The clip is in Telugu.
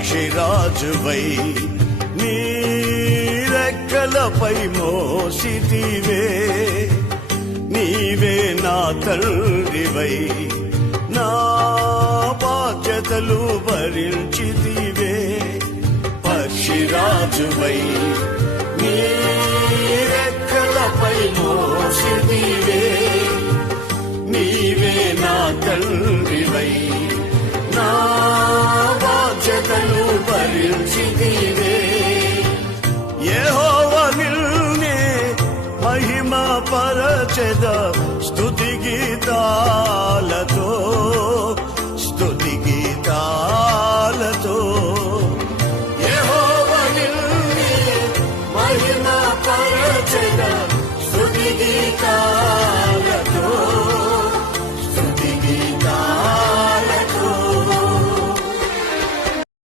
పక్షిరాజువై నీ రెక్కలపై మోసితివే నీవే నా తండ్రివై నా బాధ్యతలు భరించితివే పక్షిరాజువై నీ రెక్కలపై మోసితివే నీవే నా తండ్రివై నా బాధ్యతలు